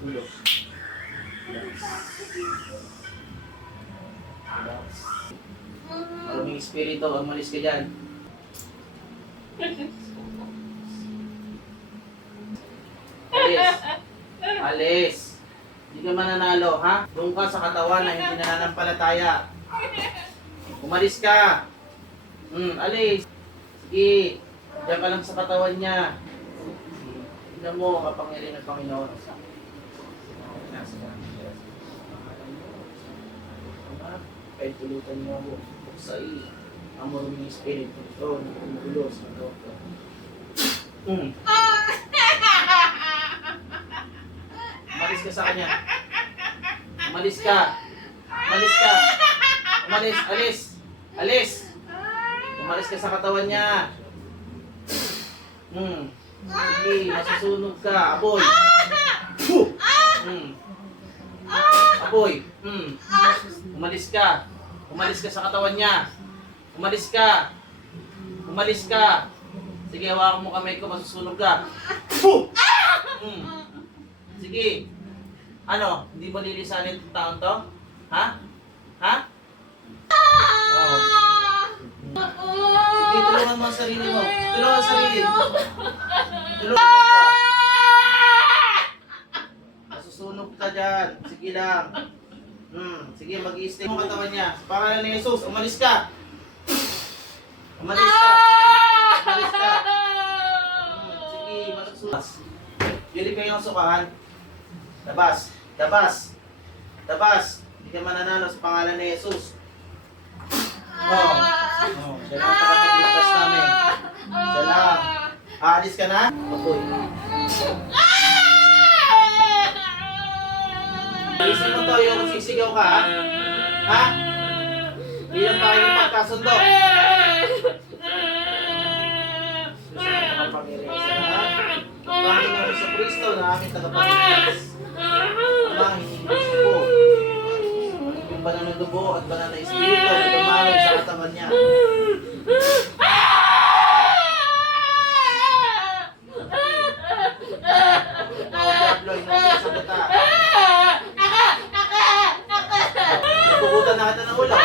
Ulo. Relax. Maruming espiritu, umalis ka dyan. Alis. Alis. Hindi ka mananalo, ha? Doon ka sa katawan na hindi nananampalataya. Umalis ka. Alis. Sige. Diyan ka lang sa katawan niya. Tignan mo, kapangyarihan ng Panginoon. Kahit tulutan mo ako. Buksay. Ang maruming espiritu ito. Nagumulo sa loob ko. Umalis ka sa kanya. Umalis ka. Umalis ka. Umalis. Alis. Alis. Umalis ka sa katawan niya. Sige, masusunog ka. Aboy. Aboy. Umalis ka. Umalis ka sa katawan niya. Umalis ka. Umalis ka. Sige, hawakan mo kamay ko, masusunog ka. Sige. Ano? Hindi mo lilisanin itong taon to? Ha? Ha? Oh. Sige, tulungan mo ang sarili mo. Tulungan ang sarili. Tulungan ka. Masusunog ka dyan. Sige lang. Sige, mag-i-stay mo katawan niya. Sa pangalan ni Jesus, umalis ka. Umalis ka. Umalis ka. Sige, masusunog. Yuli kayo ang sukahan. Labas. Labas. Labas. Hindi ka mananalo sa pangalan ni Jesus. Siya lang tagapagligtas namin. Siya lang. Aalis ka na? Apoy. Alisin mo to, yung sisigaw ka, ha? Ha? Bilang pa kayong pagkasundo. Panginoon sa Kristo na aming tagapagligtas. Amang hinihilis po. Yung banal na dugo at banal na espiritu na dumalog sa katawan niya. Puputan na kita ng ulo.